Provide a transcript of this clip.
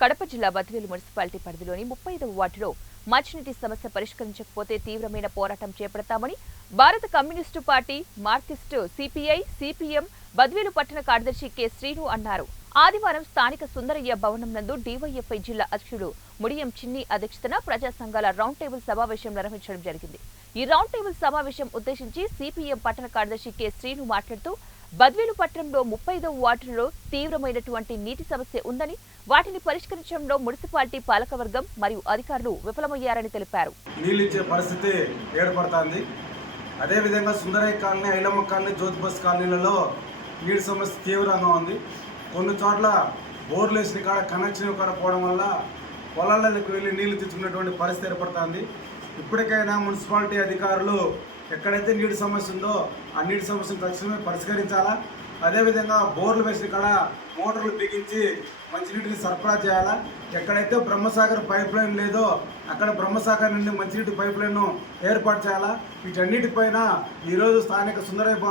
కడప జిల్లా బద్వేలు మున్సిపాలిటీ పరిధిలోని 35వ వార్డులో మంచినీటి సమస్య పరిష్కరించకపోతే తీవ్రమైన పోరాటం చేపడతామని భారత communist party, Marxist, CPI, CPM Badvel పట్టణ కార్యదర్శి కె. శ్రీను అన్నారు. ఆదివారం స్థానిక సుందరయ్య భవనం నందు డివైఎఫ్ఐ జిల్లా అధ్యక్షుడు ముడియం చిన్ని అధ్యక్షతన ప్రజా సంఘాల రౌండ్ టేబుల్ సమావేశం నిర్వహించడం జరిగింది. ఈ రౌండ్ టేబుల్ సమావేశం ఉద్దేశించి సిపిఎం పట్టణ కార్యదర్శి కె. శ్రీను మాట్లాడుతూ బద్వేలు పట్టణంలో 35వ వార్డులో తీవ్రమైనటువంటి నీటి సమస్య ఉందని, వాటిని పరిష్కరించడంలో మున్సిపాలిటీ పాలకవర్గం మరియు అధికారులు విఫలమయ్యారని తెలిపారు. నీళ్ళిచ్చే పరిస్థితి ఏర్పడుతుంది. అదేవిధంగా సుందరయ్య కాలనీ, ఐలమ్మ కాలనీ, జ్యోతి బస్ కాలనీలలో నీటి సమస్య తీవ్రంగా ఉంది. కొన్ని చోట్ల బోర్లు వేసిన కాడ కనెక్షన్ ఇవ్వకపోవడం వల్ల పొలాలకు వెళ్ళి నీళ్లు తెచ్చుకునేటువంటి పరిస్థితి ఏర్పడుతుంది. ఇప్పటికైనా మున్సిపాలిటీ అధికారులు ఎక్కడైతే నీటి సమస్య ఉందో ఆ నీటి సమస్యను తక్షణమే పరిష్కరించాలా. అదేవిధంగా బోర్లు వేసిన కాడ మోటార్లు బిగించి మంచినీటిని సరఫరా చేయాలా. ఎక్కడైతే బ్రహ్మసాగర్ పైప్ లైన్ లేదో అక్కడ బ్రహ్మసాగర్ నుండి మంచినీటి పైప్ లైన్ను ఏర్పాటు చేయాలా. వీటన్నిటిపైన ఈరోజు స్థానిక సుందరయ్య